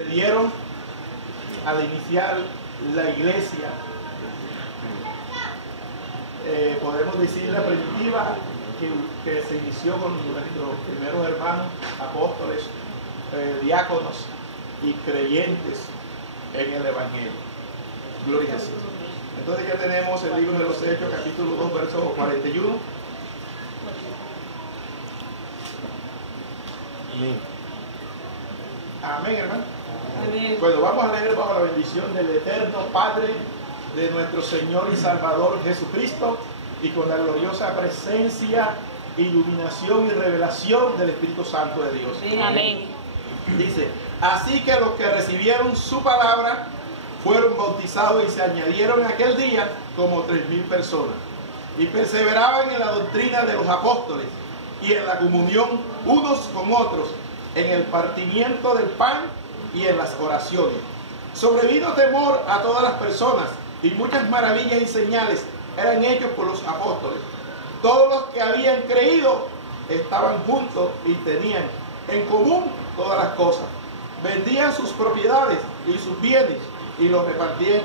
Se dieron al iniciar la iglesia, podemos decir la primitiva, que se inició con nuestros primeros hermanos, apóstoles, diáconos y creyentes en el Evangelio. Gloria a Jesús. Entonces ya tenemos el libro de los Hechos, capítulo 2, verso 41. Amén. Amén, hermano. Amén. Bueno, vamos a leer bajo la bendición del eterno Padre de nuestro Señor y Salvador Jesucristo, y con la gloriosa presencia, iluminación y revelación del Espíritu Santo de Dios. Amén. Dice: así que los que recibieron su palabra fueron bautizados y se añadieron aquel día como 3,000 personas, y perseveraban en la doctrina de los apóstoles y en la comunión unos con otros, en el partimiento del pan y en las oraciones. Sobrevino temor a todas las personas, y muchas maravillas y señales eran hechos por los apóstoles. Todos los que habían creído estaban juntos y tenían en común todas las cosas. Vendían sus propiedades y sus bienes y los repartían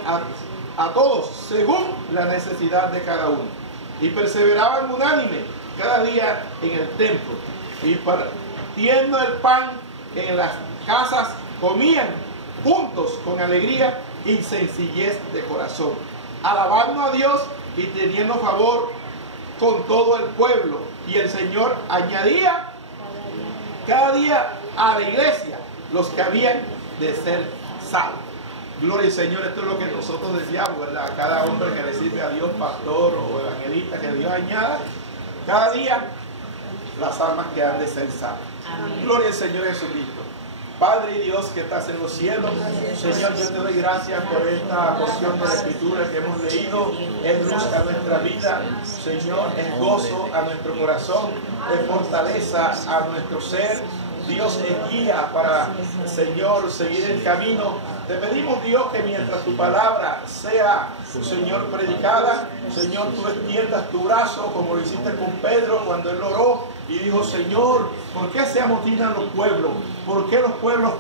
a todos según la necesidad de cada uno. Y perseveraban unánime cada día en el templo, y partiendo el pan en las casas comían juntos con alegría y sencillez de corazón, alabando a Dios y teniendo favor con todo el pueblo. Y el Señor añadía cada día a la iglesia los que habían de ser salvos. Gloria al Señor. Esto es lo que nosotros deseamos, ¿verdad? Cada hombre que le sirve a Dios, pastor o evangelista, que Dios añada cada día las almas que han de ser salvas. Gloria al Señor Jesucristo. Padre y Dios que estás en los cielos, Señor, yo te doy gracias por esta porción de la Escritura que hemos leído. Es luz a nuestra vida, Señor, es gozo a nuestro corazón, es fortaleza a nuestro ser. Dios es guía para, Señor, seguir el camino. Te pedimos, Dios, que mientras tu palabra sea, Señor, predicada, Señor, tú extiendas tu brazo como lo hiciste con Pedro cuando él oró y dijo: Señor, ¿por qué se amotinan los pueblos? ¿Por qué los pueblos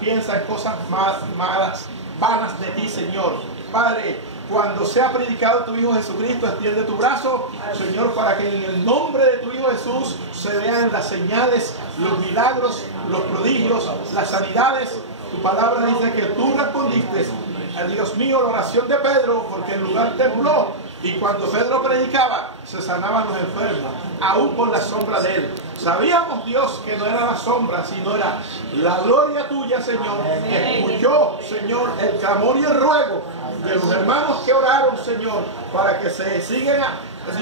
piensan cosas malas, vanas de ti, Señor? Padre, cuando sea predicado tu Hijo Jesucristo, extiende tu brazo, Señor, para que en el nombre de tu Hijo Jesús se vean las señales, los milagros, los prodigios, las sanidades. Tu palabra dice que tú respondiste, Dios mío, la oración de Pedro, porque el lugar tembló. Y cuando Pedro predicaba, se sanaban los enfermos, aún por la sombra de él. Sabíamos, Dios, que no era la sombra, sino era la gloria tuya, Señor. Escuchó, Señor, el clamor y el ruego de los hermanos que oraron, Señor, para que se sigan,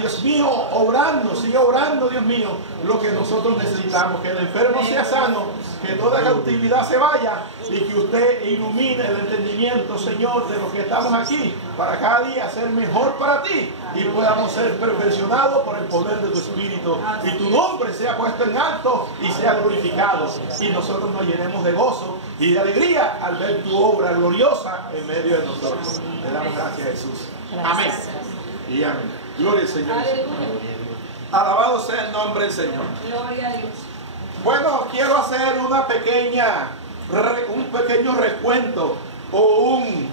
Dios mío, obrando, siga orando, Dios mío, lo que nosotros necesitamos, que el enfermo sea sano, que toda cautividad se vaya, y que usted ilumine el entendimiento, Señor, de los que estamos aquí, para cada día ser mejor para ti, y podamos ser perfeccionados por el poder de tu Espíritu, y tu nombre sea puesto en alto y sea glorificado, y nosotros nos llenemos de gozo y de alegría al ver tu obra gloriosa en medio de nosotros. Le damos gracias a Jesús. Amén. Y amén. Gloria al Señor. Alabado sea el nombre del Señor. Gloria a Dios. Bueno, quiero hacer un pequeño recuento o un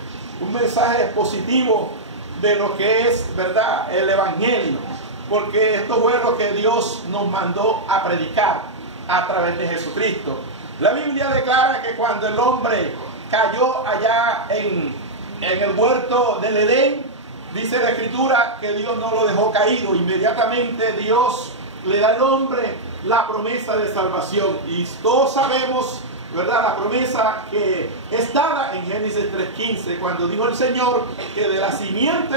mensaje positivo de lo que es, ¿verdad?, el Evangelio, porque esto fue lo que Dios nos mandó a predicar a través de Jesucristo. La Biblia declara que cuando el hombre cayó allá en el huerto del Edén, dice la Escritura que Dios no lo dejó caído. Inmediatamente Dios le da al hombre la promesa de salvación. Y todos sabemos, ¿verdad?, la promesa que es dada en Génesis 3:15, cuando dijo el Señor que de la simiente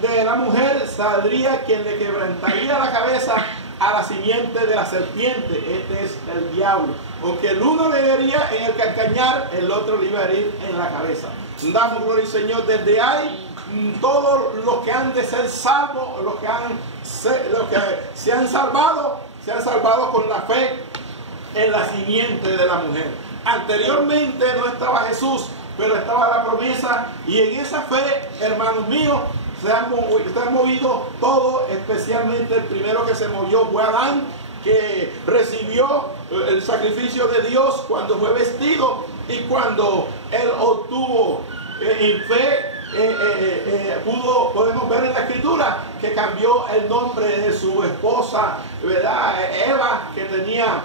de la mujer saldría quien le quebrantaría la cabeza a la simiente de la serpiente. Este es el diablo. Porque el uno le hería en el calcañar, el otro le iba a herir en la cabeza. Damos gloria al Señor. Desde ahí, todos los que han de ser salvos, los que se han salvado con la fe en la simiente de la mujer. Anteriormente no estaba Jesús, pero estaba la promesa, y en esa fe, hermanos míos, se han movido todos, especialmente el primero que se movió fue Adán, que recibió el sacrificio de Dios cuando fue vestido Y cuando él obtuvo en fe, podemos ver en la escritura que cambió el nombre de su esposa, ¿verdad? Eva, que tenía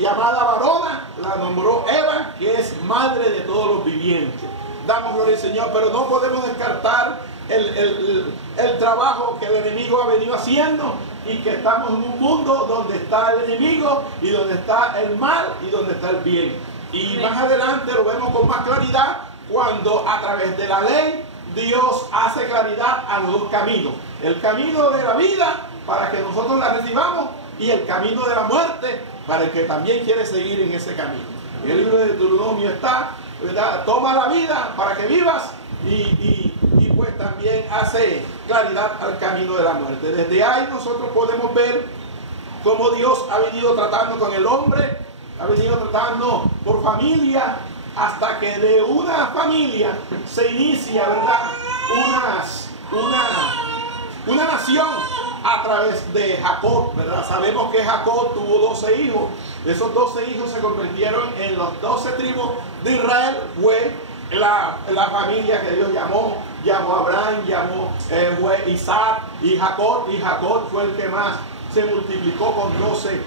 llamada varona, la nombró Eva, que es madre de todos los vivientes. Damos gloria al Señor, pero no podemos descartar el trabajo que el enemigo ha venido haciendo, y que estamos en un mundo donde está el enemigo y donde está el mal y donde está el bien. Y más adelante lo vemos con más claridad cuando a través de la ley Dios hace claridad a los dos caminos: el camino de la vida para que nosotros la recibamos, y el camino de la muerte para el que también quiere seguir en ese camino. En el libro de Deuteronomio está, ¿verdad? Toma la vida para que vivas, y pues también hace claridad al camino de la muerte. Desde ahí nosotros podemos ver cómo Dios ha venido tratando con el hombre, ha venido tratando por familia, hasta que de una familia se inicia, ¿verdad?, una nación a través de Jacob, ¿verdad? Sabemos que Jacob tuvo 12 hijos. Esos 12 hijos se convirtieron en los 12 tribus de Israel. Fue la familia que Dios llamó a Abraham, fue Isaac y Jacob fue el que más se multiplicó con 12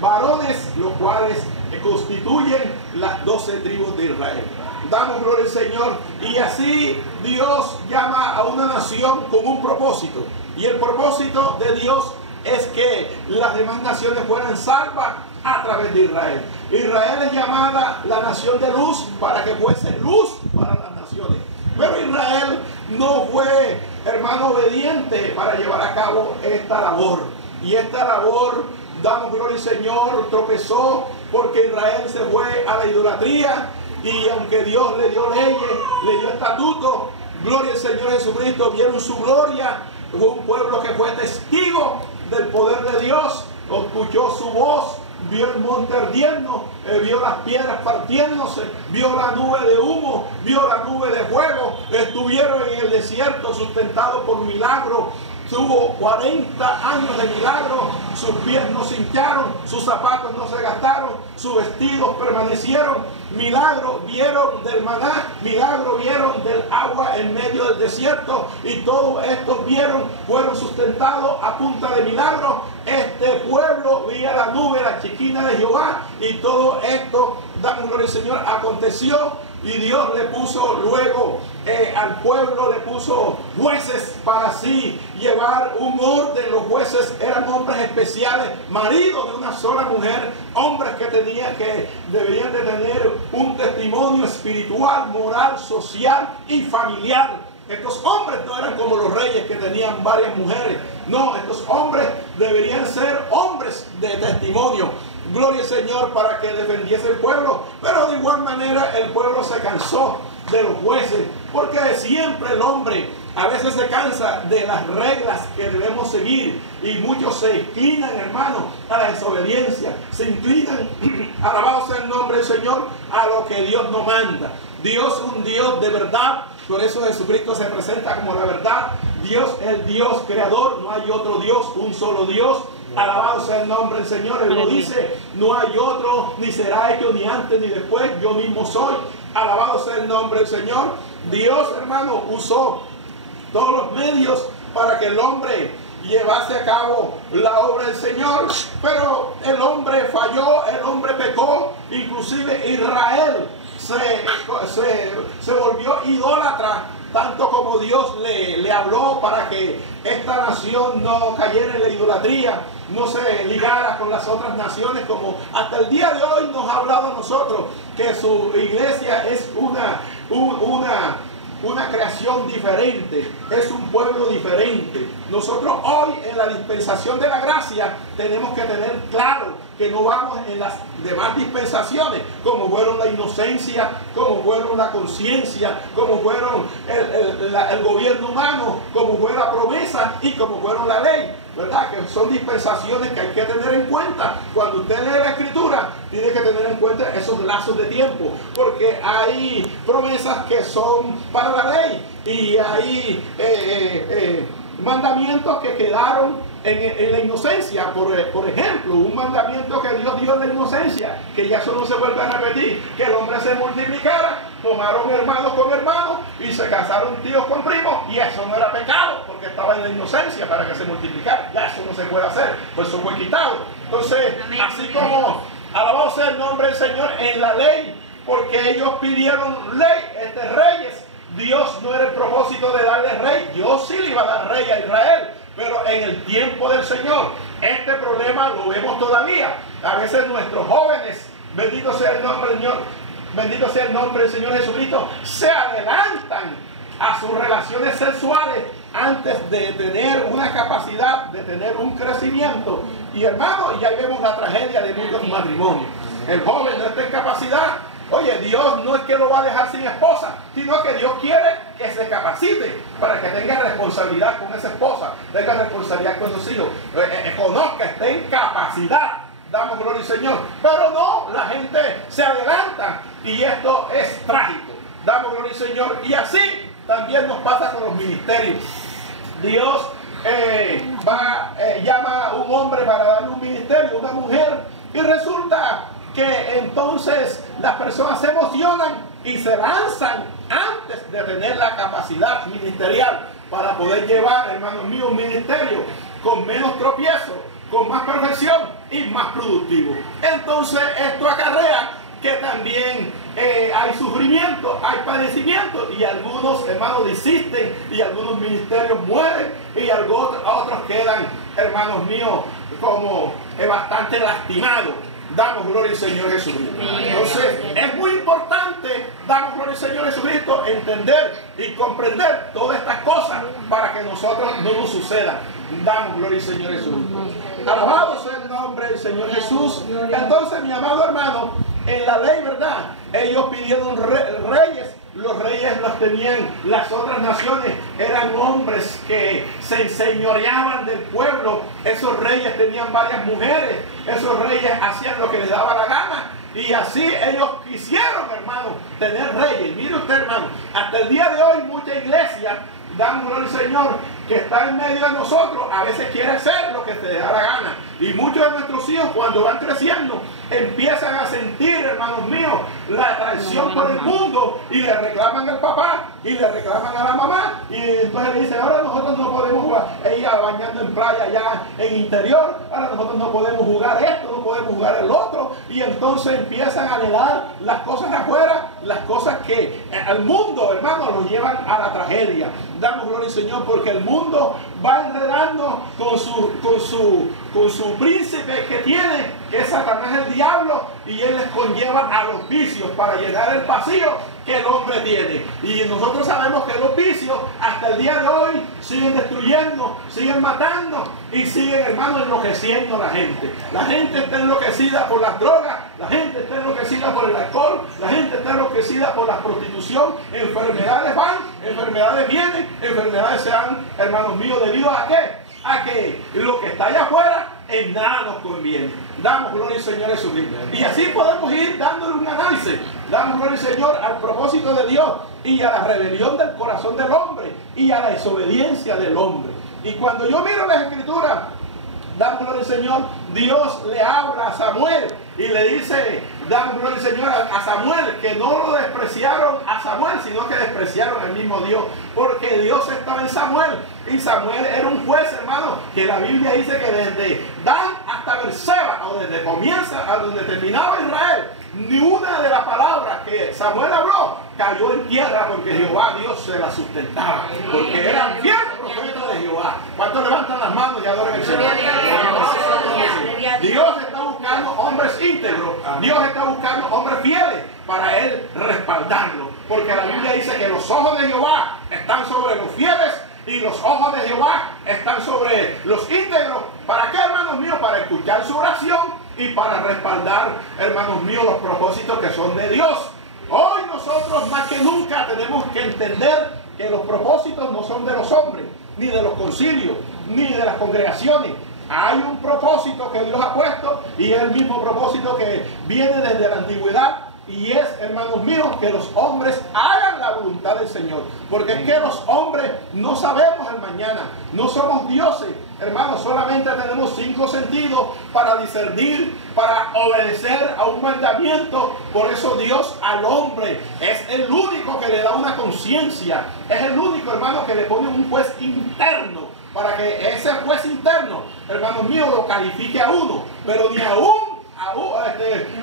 varones, los cuales constituyen las 12 tribus de Israel. Damos gloria al Señor. Y así Dios llama a una nación con un propósito, y el propósito de Dios es que las demás naciones fueran salvas a través de Israel. Israel es llamada la nación de luz para que fuese luz para las naciones. Pero Israel no fue, hermano, obediente para llevar a cabo esta labor. Y esta labor, damos gloria al Señor, tropezó porque Israel se fue a la idolatría. Y aunque Dios le dio leyes, le dio estatutos, gloria al Señor Jesucristo, vieron su gloria. Fue un pueblo que fue testigo del poder de Dios, escuchó su voz, vio el monte ardiendo, vio las piedras partiéndose, vio la nube de humo, vio la nube de fuego. Estuvieron en el desierto sustentados por milagros. Tuvo 40 años de milagro. Sus pies no se hincharon, sus zapatos no se gastaron, sus vestidos permanecieron. Milagro vieron del maná, milagro vieron del agua en medio del desierto, y todos estos fueron sustentados a punta de milagro. Este pueblo veía la nube, la Shekinah de Jehová, y todo esto, damos gloria al Señor, aconteció. Y Dios le puso luego al pueblo, le puso jueces para así llevar un orden. Los jueces eran hombres especiales, maridos de una sola mujer, hombres que deberían de tener un testimonio espiritual, moral, social y familiar. Estos hombres no eran como los reyes que tenían varias mujeres. No, estos hombres deberían ser hombres de testimonio. Gloria al Señor, para que defendiese el pueblo. Pero de igual manera el pueblo se cansó de los jueces, porque siempre el hombre a veces se cansa de las reglas que debemos seguir, y muchos se inclinan, hermano, a la desobediencia, se inclinan, alabado sea el nombre del Señor, a lo que Dios no manda. Dios es un Dios de verdad. Por eso Jesucristo se presenta como la verdad. Dios es el Dios creador, no hay otro Dios, un solo Dios. Alabado sea el nombre del Señor. Él lo dice: no hay otro, ni será hecho ni antes ni después, yo mismo soy. Alabado sea el nombre del Señor. Dios, hermano, usó todos los medios para que el hombre llevase a cabo la obra del Señor, pero el hombre falló, el hombre pecó. Inclusive Israel se volvió idólatra, tanto como Dios le habló para que esta nación no cayera en la idolatría, no se ligara con las otras naciones, como hasta el día de hoy nos ha hablado a nosotros, que su iglesia es una creación diferente, es un pueblo diferente. Nosotros hoy, en la dispensación de la gracia, tenemos que tener claro que no vamos en las demás dispensaciones, como fueron la inocencia, como fueron la conciencia, como fueron el gobierno humano, como fue la promesa y como fueron la ley, ¿verdad? Que son dispensaciones que hay que tener en cuenta. Cuando usted lee la Escritura, tiene que tener en cuenta esos lazos de tiempo, porque hay promesas que son para la ley, y hay mandamientos que quedaron en la inocencia, por ejemplo, un mandamiento que Dios dio en la inocencia, que ya eso no se vuelve a repetir, que el hombre se multiplicara, tomaron hermanos con hermanos y se casaron tíos con primos, y eso no era pecado, porque estaba en la inocencia para que se multiplicara. Ya eso no se puede hacer, pues eso fue quitado. Entonces, así como, alabado sea el nombre del Señor, en la ley, porque ellos pidieron ley, reyes, Dios no era el propósito de darle rey. Dios sí le iba a dar rey a Israel, pero en el tiempo del Señor. Este problema lo vemos todavía. A veces nuestros jóvenes, bendito sea el nombre del Señor, bendito sea el nombre del Señor Jesucristo, se adelantan a sus relaciones sexuales antes de tener una capacidad, de tener un crecimiento. Y hermano, ya vemos la tragedia de muchos matrimonios. El joven no está en capacidad. Oye, Dios no es que lo va a dejar sin esposa, sino que Dios quiere que se capacite para que tenga responsabilidad con esa esposa, tenga responsabilidad con sus hijos, conozca, esté en capacidad. Damos gloria al Señor. Pero no, la gente se adelanta y esto es trágico. Damos gloria al Señor. Y así también nos pasa con los ministerios. Dios llama a un hombre para darle un ministerio, una mujer, y resulta que entonces las personas se emocionan y se lanzan antes de tener la capacidad ministerial para poder llevar, hermanos míos, un ministerio con menos tropiezo, con más perfección y más productivo. Entonces esto acarrea que también hay sufrimiento, hay padecimiento, y algunos hermanos desisten y algunos ministerios mueren y otros quedan, hermanos míos, como bastante lastimados. Damos gloria al Señor Jesucristo. Entonces, es muy importante, damos gloria al Señor Jesucristo, entender y comprender todas estas cosas para que nosotros no nos sucedan. Damos gloria al Señor Jesucristo. Alabado sea el nombre del Señor Jesús. Entonces, mi amado hermano, en la ley, ¿verdad? Ellos pidieron reyes. Los reyes los tenían las otras naciones, eran hombres que se enseñoreaban del pueblo. Esos reyes tenían varias mujeres, esos reyes hacían lo que les daba la gana, y así ellos quisieron, hermano, tener reyes. Mire usted, hermano, hasta el día de hoy mucha iglesia, damos gloria al Señor, que está en medio de nosotros, a veces quiere hacer lo que te da la gana. Y muchos de nuestros hijos, cuando van creciendo, empiezan a sentir, hermanos míos, la atracción por el mundo, y le reclaman al papá y le reclaman a la mamá, y entonces le dicen: ahora nosotros no podemos jugar, ella bañando en playa allá en interior, ahora nosotros no podemos jugar esto, no podemos jugar el otro, y entonces empiezan a anhelar las cosas de afuera, las cosas que al mundo, hermano, los llevan a la tragedia. Damos gloria al Señor, porque el mundo va enredando con su príncipe que tiene, que es Satanás, el diablo, y él les conlleva a los vicios para llenar el vacío que el hombre tiene. Y nosotros sabemos que los vicios hasta el día de hoy siguen destruyendo, siguen matando y siguen, hermano, enloqueciendo a la gente. La gente está enloquecida por las drogas, la gente está enloquecida por el alcohol, la gente está enloquecida por la prostitución. Enfermedades van, enfermedades vienen, enfermedades se dan, hermanos míos, debido a ¿qué? A que lo que está allá afuera en nada nos conviene. Damos gloria al Señor Jesucristo. Y así podemos ir dándole un análisis. Damos gloria al Señor al propósito de Dios y a la rebelión del corazón del hombre y a la desobediencia del hombre. Y cuando yo miro las Escrituras, damos gloria al Señor, Dios le habla a Samuel y le dice, damos gloria al Señor a Samuel, que no lo despreciaron a Samuel, sino que despreciaron al mismo Dios, porque Dios estaba en Samuel, y Samuel era un juez, hermano, que la Biblia dice que desde Dan hasta Berseba, o desde comienza a donde terminaba Israel, ni una de las palabras que Samuel habló cayó en tierra, porque Jehová Dios se la sustentaba, porque eran fieles profetas de Jehová. ¿Cuántos levantan las manos y adoran al Señor? Dios está buscando hombres íntegros, Dios está buscando hombres fieles para Él respaldarlo, porque la Biblia dice que los ojos de Jehová están sobre los fieles y los ojos de Jehová están sobre los íntegros. ¿Para qué, hermanos míos? Para escuchar su oración y para respaldar, hermanos míos, los propósitos que son de Dios. Hoy nosotros más que nunca tenemos que entender que los propósitos no son de los hombres, ni de los concilios, ni de las congregaciones. Hay un propósito que Dios ha puesto, y es el mismo propósito que viene desde la antigüedad y es, hermanos míos, que los hombres hagan la voluntad del Señor. Porque es que los hombres no sabemos el mañana, no somos dioses. Hermanos, solamente tenemos 5 sentidos para discernir, para obedecer a un mandamiento. Por eso Dios al hombre es el único que le da una conciencia. Es el único, hermano, que le pone un juez interno, para que ese juez interno, hermanos míos, lo califique a uno. Pero ni aún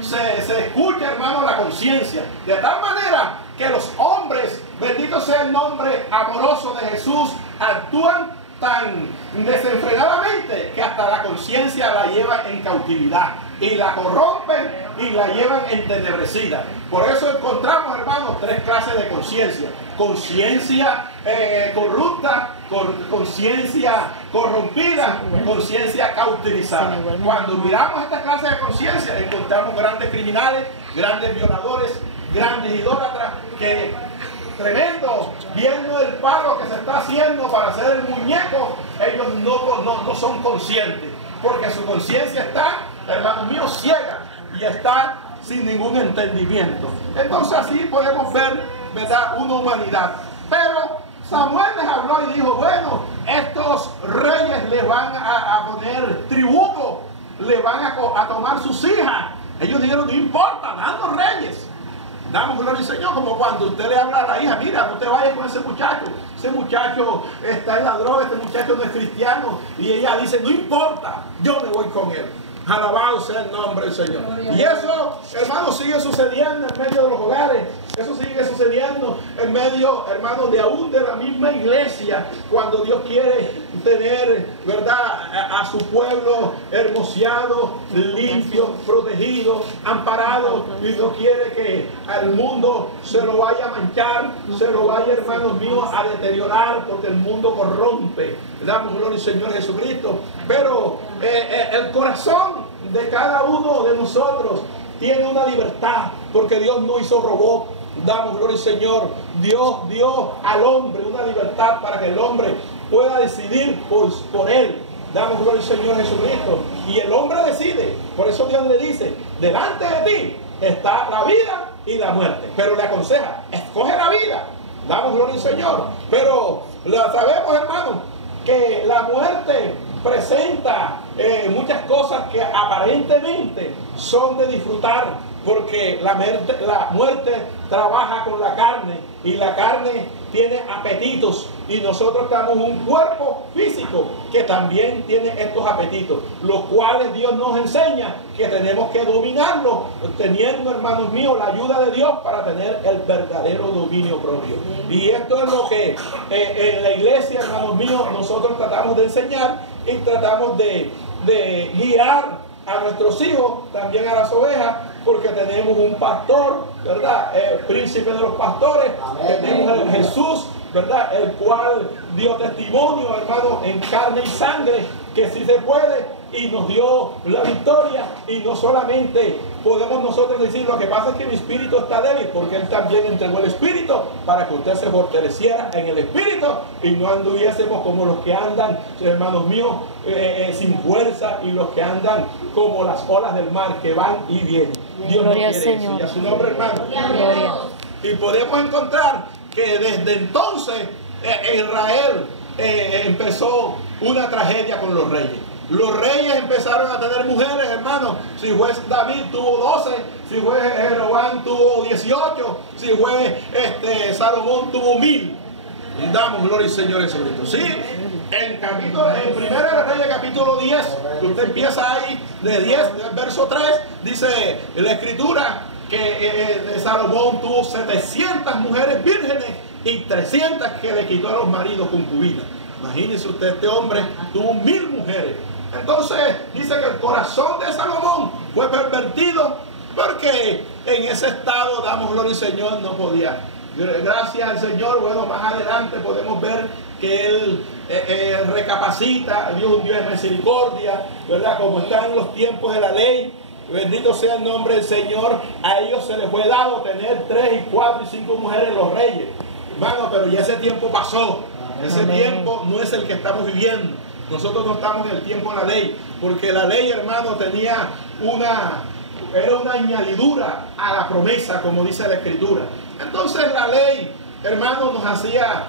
se escucha, hermano, la conciencia. De tal manera que los hombres, bendito sea el nombre amoroso de Jesús, actúan tan desenfrenadamente que hasta la conciencia la llevan en cautividad y la corrompen y la llevan entenebrecida. Por eso encontramos, hermanos, 3 clases de conciencia: conciencia corrupta, conciencia corrompida, conciencia cautivizada. Cuando miramos esta clase de conciencia, encontramos grandes criminales, grandes violadores, grandes idólatras, que tremendo, viendo el palo que se está haciendo para hacer el muñeco, ellos no son conscientes, porque su conciencia está, hermanos míos, ciega, y está sin ningún entendimiento. Entonces así podemos ver, ¿verdad?, una humanidad. Pero Samuel les habló y dijo: bueno, estos reyes les van a poner tributo, les van a tomar sus hijas. Ellos dijeron: no importa, danos reyes. Damos gloria al Señor, como cuando usted le habla a la hija: mira, no te vayas con ese muchacho está en la droga, este muchacho no es cristiano. Y ella dice: no importa, yo me voy con él. Alabado sea el nombre del Señor. Y eso, hermanos, sigue sucediendo en medio de los hogares. Eso sigue sucediendo en medio, hermanos, de aún de la misma iglesia, cuando Dios quiere tener, ¿verdad?, a su pueblo hermoseado, limpio, protegido, amparado, y no quiere que al mundo se lo vaya a manchar, se lo vaya, hermanos míos, a deteriorar, porque el mundo corrompe. Damos gloria al Señor Jesucristo. Pero el corazón de cada uno de nosotros tiene una libertad, porque Dios no hizo robot. Damos gloria al Señor. Dios dio al hombre una libertad para que el hombre pueda decidir por él. Damos gloria al Señor Jesucristo. Y el hombre decide. Por eso Dios le dice: delante de ti está la vida y la muerte. Pero le aconseja: escoge la vida. Damos gloria al Señor. Pero sabemos, hermanos, que la muerte presenta muchas cosas que aparentemente son de disfrutar, porque la muerte trabaja con la carne, y la carne tiene apetitos, y nosotros tenemos un cuerpo físico que también tiene estos apetitos, los cuales Dios nos enseña que tenemos que dominarlos, teniendo, hermanos míos, la ayuda de Dios para tener el verdadero dominio propio. Y esto es lo que en la iglesia, hermanos míos, nosotros tratamos de enseñar, y tratamos de guiar a nuestros hijos, también a las ovejas, porque tenemos un pastor, ¿verdad?, príncipe de los pastores. Amén. Tenemos a Jesús, ¿verdad?, el cual dio testimonio, hermano, en carne y sangre, que sí se puede, y nos dio la victoria. Y no solamente podemos nosotros decir: lo que pasa es que mi espíritu está débil, porque Él también entregó el espíritu para que usted se fortaleciera en el espíritu y no anduviésemos como los que andan, hermanos míos, sin fuerza, y los que andan como las olas del mar, que van y vienen. Dios no quiere eso. Y a su nombre, hermano. Gloria. Y podemos encontrar que desde entonces Israel empezó una tragedia con los reyes. Los reyes empezaron a tener mujeres, hermanos. Si fue David, tuvo 12. Si fue Jeroboam, tuvo 18. Si fue Salomón, tuvo 1000. Damos gloria al Señor Jesucristo. Sí, en 1 de Reyes, capítulo 10, usted empieza ahí, de 10, verso 3, dice la escritura que Salomón tuvo 700 mujeres vírgenes y 300 que le quitó a los maridos concubinas. Imagínese usted, este hombre tuvo 1000 mujeres. Entonces dice que el corazón de Salomón fue pervertido, porque en ese estado, damos gloria al Señor, no podía. Gracias al Señor, bueno, más adelante podemos ver que él recapacita. Dios es un Dios de misericordia, ¿verdad? Como están en los tiempos de la ley, bendito sea el nombre del Señor, a ellos se les fue dado tener 3, 4 y 5 mujeres los reyes. Hermano, pero ya ese tiempo pasó. Ese tiempo no es el que estamos viviendo. Nosotros no estamos en el tiempo de la ley, porque la ley, hermano, tenía era una añadidura a la promesa, como dice la Escritura. Entonces la ley, hermano, nos hacía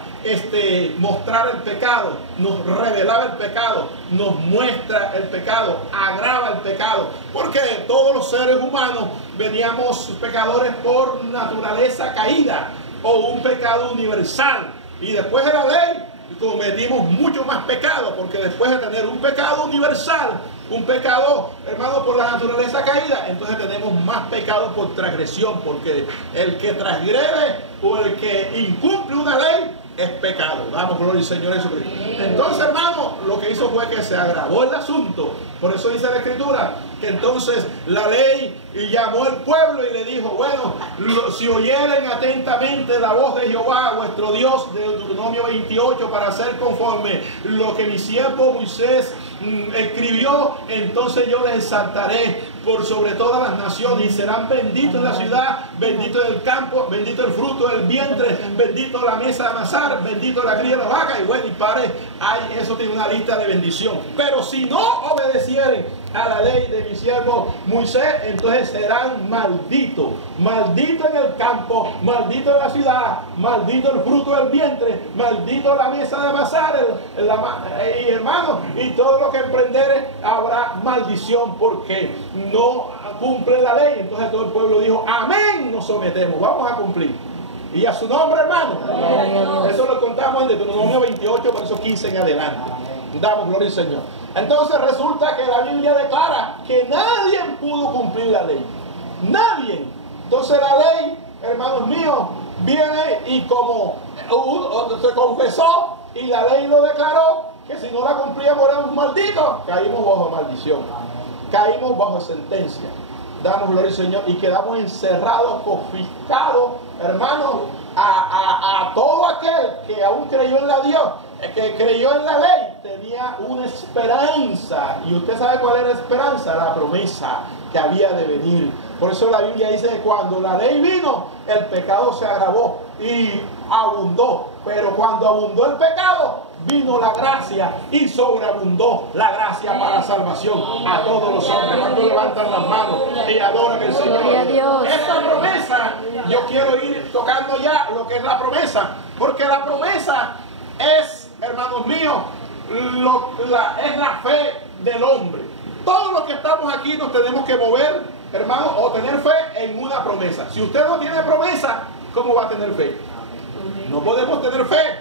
mostrar el pecado, nos revelaba el pecado, nos muestra el pecado, agrava el pecado, porque todos los seres humanos veníamos pecadores por naturaleza caída o un pecado universal, y después de la ley cometimos mucho más pecado, porque después de tener un pecado universal, un pecado, hermano, por la naturaleza caída, entonces tenemos más pecado por transgresión, porque el que transgrede o el que incumple una ley es pecado. Damos gloria al Señor Jesucristo. Entonces, hermano, lo que hizo fue que se agravó el asunto. Por eso dice la Escritura que entonces la ley llamó al pueblo y le dijo: bueno, si oyeren atentamente la voz de Jehová vuestro Dios, de Deuteronomio 28, para hacer conforme lo que mi siervo Moisés escribió, entonces yo les exaltaré por sobre todas las naciones, y serán benditos en la ciudad, bendito en el campo, bendito el fruto del vientre, bendito la mesa de amasar, bendito la cría de la vaca. Y bueno, y pare, eso tiene una lista de bendición. Pero si no obedecieren a la ley de mi siervo Moisés, entonces serán malditos. Maldito en el campo, maldito en la ciudad, maldito el fruto del vientre, maldito la mesa de amasar, y hermano, y todo lo que emprendere habrá maldición, porque no cumple la ley. Entonces todo el pueblo dijo: amén, nos sometemos, vamos a cumplir. Y a su nombre, hermano. Eso lo contamos en Deuteronomio 28, verso 15 en adelante. Damos gloria al Señor. Entonces resulta que la Biblia declara que nadie pudo cumplir la ley. Nadie. Entonces la ley, hermanos míos, viene y como se confesó y la ley lo declaró, que si no la cumplíamos éramos malditos, caímos bajo maldición. Caímos bajo sentencia. Damos gloria al Señor y quedamos encerrados, confiscados, hermanos, a todo aquel que aún creyó en la Dios, que creyó en la ley, tenía una esperanza. Y usted sabe cuál era la esperanza: la promesa que había de venir. Por eso la Biblia dice que cuando la ley vino, el pecado se agravó y abundó. Pero cuando abundó el pecado, vino la gracia y sobreabundó la gracia para salvación a todos los hombres. Cuando levantan las manos y adoran al Señor. Esta promesa, yo quiero ir tocando ya lo que es la promesa, porque la promesa es, hermanos míos, es la fe del hombre. Todos los que estamos aquí nos tenemos que mover, hermanos, o tener fe en una promesa. Si usted no tiene promesa, ¿cómo va a tener fe? No podemos tener fe,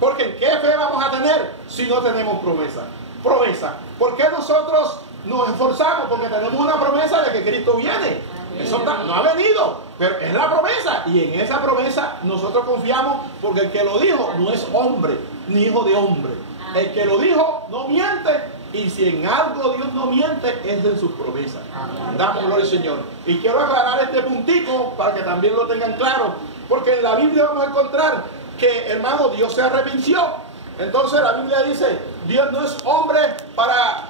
porque ¿en qué fe vamos a tener si no tenemos promesa? Promesa. ¿Por qué nosotros nos esforzamos? Porque tenemos una promesa de que Cristo viene. Eso no ha venido, pero es la promesa, y en esa promesa nosotros confiamos, porque el que lo dijo no es hombre ni hijo de hombre. El que lo dijo no miente, y si en algo Dios no miente, es en sus promesas. Damos gloria al Señor. Y quiero aclarar este puntico para que también lo tengan claro, porque en la Biblia vamos a encontrar que, hermano, Dios se arrepintió. Entonces la Biblia dice: Dios no es hombre para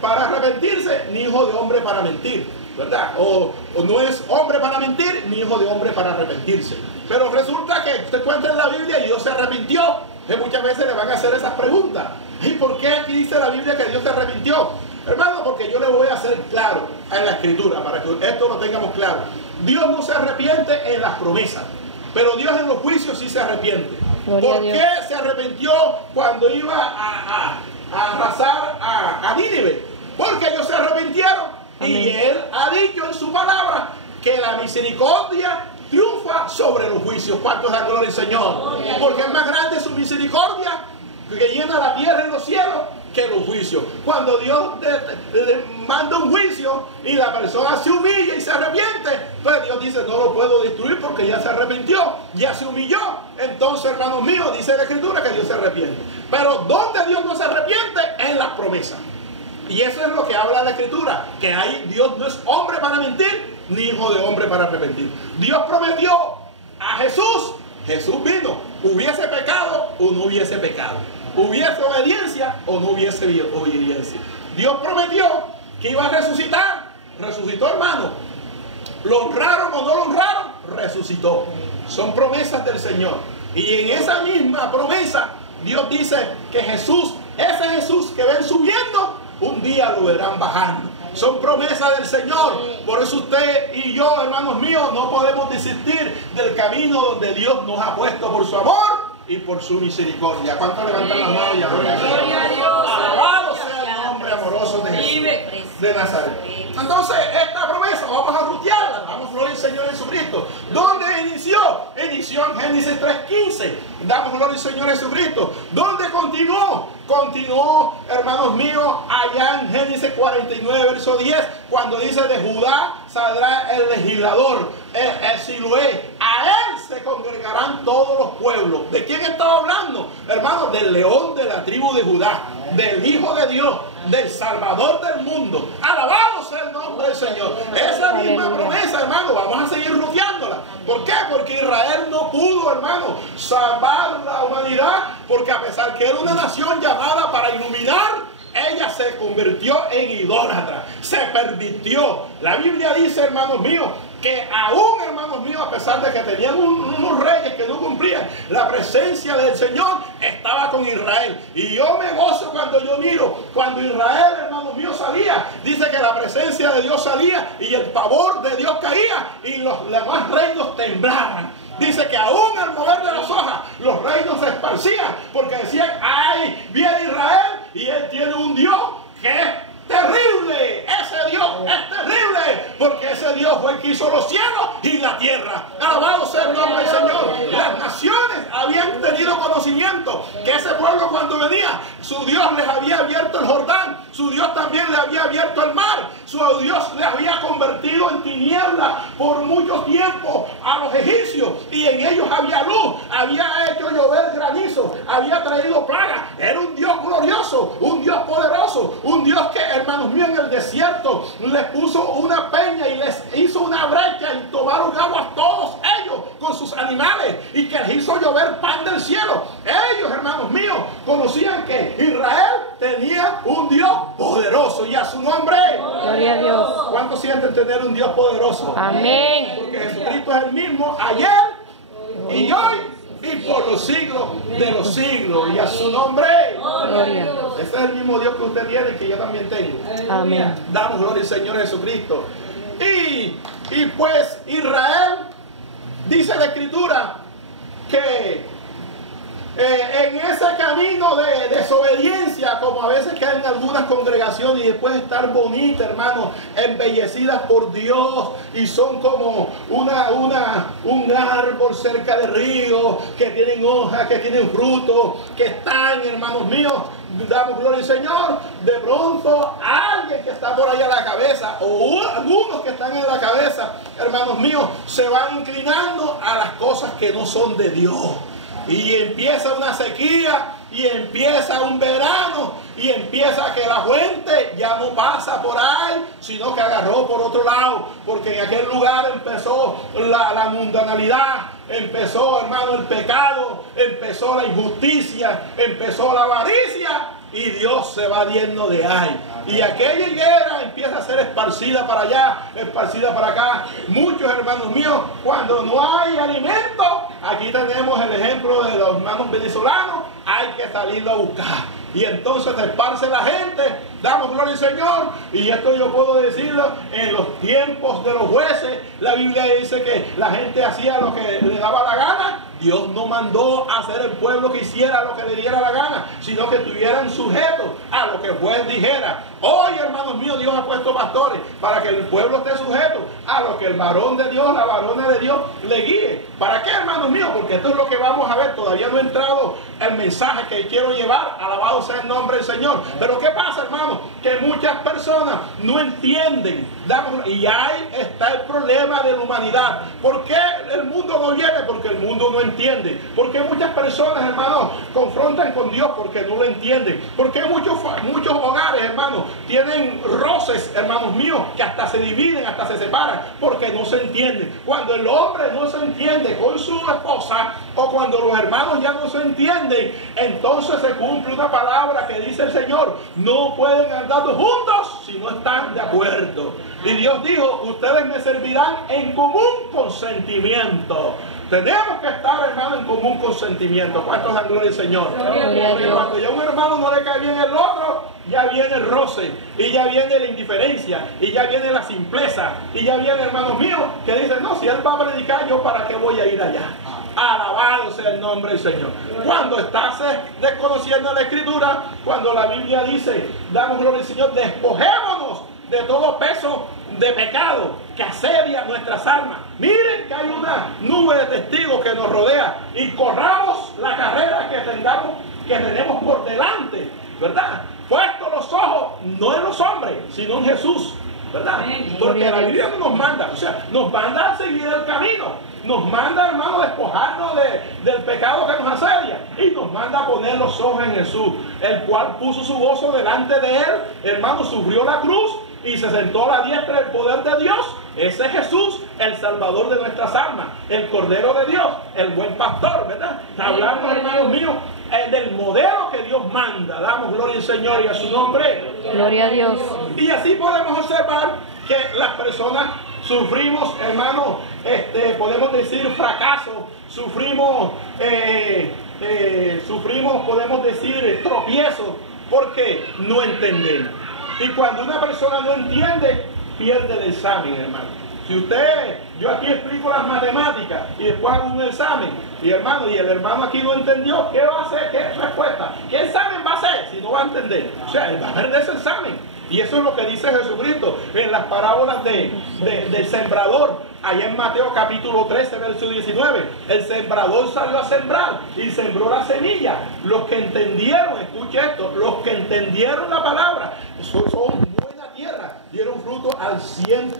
arrepentirse, ni hijo de hombre para mentir, ¿verdad? O no es hombre para mentir, ni hijo de hombre para arrepentirse. Pero resulta que usted encuentra en la Biblia y Dios se arrepintió. Que muchas veces le van a hacer esas preguntas: ¿y por qué aquí dice la Biblia que Dios se arrepintió? Hermano, porque yo le voy a hacer claro en la Escritura, para que esto lo tengamos claro. Dios no se arrepiente en las promesas, pero Dios en los juicios sí se arrepiente. ¿Por qué se arrepintió cuando iba a arrasar a Nínive? Porque ellos se arrepintieron. Amén. Y Él ha dicho en su palabra que la misericordia triunfa sobre los juicios. ¿Cuántos dan gloria al Señor? Porque es más grande su misericordia, que llena la tierra y los cielos, que los juicios. Cuando Dios manda un juicio y la persona se humilla y se arrepiente, pues Dios dice: no lo puedo destruir porque ya se arrepintió, ya se humilló. Entonces, hermanos míos, dice la Escritura que Dios se arrepiente. Pero ¿dónde Dios no se arrepiente? En las promesas. Y eso es lo que habla la Escritura, que Dios no es hombre para mentir, ni hijo de hombre para arrepentir. Dios prometió a Jesús, Jesús vino, hubiese pecado o no hubiese pecado, hubiese obediencia o no hubiese obediencia. Dios prometió que iba a resucitar, resucitó, hermano. Lo honraron o no lo honraron, resucitó. Son promesas del Señor. Y en esa misma promesa Dios dice que Jesús, ese Jesús que ven subiendo, un día lo verán bajando. son promesas del Señor. Por eso usted y yo, hermanos míos, no podemos desistir del camino donde Dios nos ha puesto por su amor y por su misericordia. ¿Cuántos levantan las manos y adoran al Señor? Gloria a Dios. Alabado sea el nombre amoroso de Jesús de Nazaret. Entonces, esta promesa vamos a rutearla. Damos gloria al Señor Jesucristo. ¿Dónde inició? Inició en Génesis 3:15. Damos gloria al Señor Jesucristo. ¿Dónde continuó? Continuó, hermanos míos, allá en Génesis 49, verso 10, cuando dice: de Judá saldrá el legislador, el Siloé. A él se congregarán todos los pueblos. ¿De quién estaba hablando? Hermanos, del león de la tribu de Judá, del Hijo de Dios, del Salvador del mundo. Alabado sea el nombre del Señor. Esa misma promesa, hermano, vamos a seguir ruteándola. ¿Por qué? Porque Israel no pudo, hermano, salvar la humanidad, porque a pesar que era una nación llamada para iluminar, ella se convirtió en idólatra, se pervirtió. La Biblia dice, hermanos míos, que aún, hermanos míos, a pesar de que tenían unos reyes que no cumplían, la presencia del Señor estaba con Israel. Y yo me gozo cuando yo miro, cuando Israel, hermanos míos, salía, dice que la presencia de Dios salía y el favor de Dios caía y los demás reinos temblaban. Dice que aún al mover de las hojas, los reinos se esparcían, porque decían: ¡ay, viene Israel! Y él tiene un Dios que es terrible. Ese Dios es terrible, porque ese Dios fue el que hizo los cielos y la tierra. Alabado sea el nombre del Señor. Las naciones habían tenido conocimiento que ese pueblo, cuando venía, su Dios les había abierto el Jordán, su Dios también le había abierto el mar, su Dios les había convertido en tinieblas por mucho tiempo a los egipcios, y en ellos había luz, había hecho llover granizo, había traído plagas. Era un Dios glorioso, un Dios poderoso, un Dios que, hermanos míos, en el desierto les puso una peña y les hizo una brecha y tomaron agua todos ellos con sus animales, y que les hizo llover pan del cielo. Ellos, hermanos míos, conocían que Israel tenía un Dios poderoso, y a su nombre, gloria a Dios. ¿Cuántos sienten tener un Dios poderoso? Amén. Porque Jesucristo es el mismo ayer y hoy y por los siglos de los siglos, y a su nombre, Gloria. ese es el mismo Dios que usted tiene y que yo también tengo. Amén. Damos gloria al Señor Jesucristo. Y pues Israel, dice la Escritura, que en ese camino de desobediencia, como a veces caen en algunas congregaciones, y después de estar bonitas, hermanos, embellecidas por Dios, y son como un árbol cerca de ríos, que tienen hojas, que tienen frutos, que están, hermanos míos, damos gloria al Señor. De pronto alguien que está por ahí a la cabeza, o algunos que están en la cabeza, hermanos míos, se van inclinando a las cosas que no son de Dios. Y empieza una sequía, y empieza un verano, y empieza que la fuente ya no pasa por ahí, sino que agarró por otro lado, porque en aquel lugar empezó la mundanalidad, empezó, hermano, el pecado, empezó la injusticia, empezó la avaricia, y Dios se va yendo de ahí. Y aquella higuera empieza a ser esparcida para allá, esparcida para acá. Muchos, hermanos míos, cuando no hay alimento, aquí tenemos el ejemplo de los hermanos venezolanos, hay que salirlo a buscar. Y entonces se esparce la gente, damos gloria al Señor. Y esto yo puedo decirlo, en los tiempos de los jueces, la Biblia dice que la gente hacía lo que le daba la gana. Dios no mandó a hacer el pueblo que hiciera lo que le diera la gana, sino que estuvieran sujetos a lo que el juez dijera. Hoy, hermanos míos, Dios ha puesto pastores para que el pueblo esté sujeto a lo que el varón de Dios, la varona de Dios le guíe. ¿Para qué, hermanos míos? Porque esto es lo que vamos a ver. Todavía no ha entrado el mensaje que quiero llevar. Alabado sea el nombre del Señor. Pero ¿qué pasa, hermanos? Que muchas personas no entienden. Y ahí está el problema de la humanidad. ¿Por qué el mundo no viene? Porque el mundo no entiende. Porque muchas personas, hermanos, confrontan con Dios porque no lo entienden. Porque muchos hogares, hermanos, tienen roces, hermanos míos, que hasta se dividen, hasta se separan, porque no se entienden. Cuando el hombre no se entiende con su esposa, o cuando los hermanos ya no se entienden, entonces se cumple una palabra que dice el Señor: no pueden andar juntos si no están de acuerdo. Y Dios dijo: ustedes me servirán en común consentimiento. Tenemos que estar, hermano, en común consentimiento. ¿Cuántos dan gloria al Señor? Porque cuando ya un hermano no le cae bien el otro, ya viene el roce, y ya viene la indiferencia, y ya viene la simpleza, y ya viene, hermanos míos, que dicen, no, si él va a predicar, ¿yo para qué voy a ir allá? Alabado sea el nombre del Señor. Cuando estás desconociendo la Escritura, cuando la Biblia dice, damos gloria al Señor, despojémonos de todo peso de pecado que asedia nuestras almas. Miren que hay una nube de testigos que nos rodea, y corramos la carrera que tenemos por delante, ¿verdad? Puesto los ojos no en los hombres, sino en Jesús, ¿verdad? Porque la Biblia no nos manda, o sea, nos manda a seguir el camino, nos manda, hermano, despojarnos del pecado que nos asedia, y nos manda a poner los ojos en Jesús, el cual puso su gozo delante de él, hermano, sufrió la cruz y se sentó a la diestra del poder de Dios. Ese es Jesús, el Salvador de nuestras almas, el Cordero de Dios, el buen pastor, ¿verdad? Hablamos, hermanos míos, del modelo que Dios manda. Damos gloria al Señor y a su nombre. Gloria a Dios. Y así podemos observar que las personas sufrimos, hermanos, podemos decir fracaso, sufrimos, podemos decir tropiezo, porque no entendemos. Y cuando una persona no entiende, pierde el examen, hermano. Si yo aquí explico las matemáticas y después hago un examen, y el hermano aquí no entendió, ¿qué va a hacer? ¿Qué respuesta? ¿Qué examen va a hacer si no va a entender? O sea, él va a perder ese examen. Y eso es lo que dice Jesucristo en las parábolas del sembrador, allá en Mateo capítulo 13, verso 19. El sembrador salió a sembrar y sembró la semilla. Los que entendieron, escuche esto, los que entendieron la palabra, son buena tierra, dieron fruto al 100%.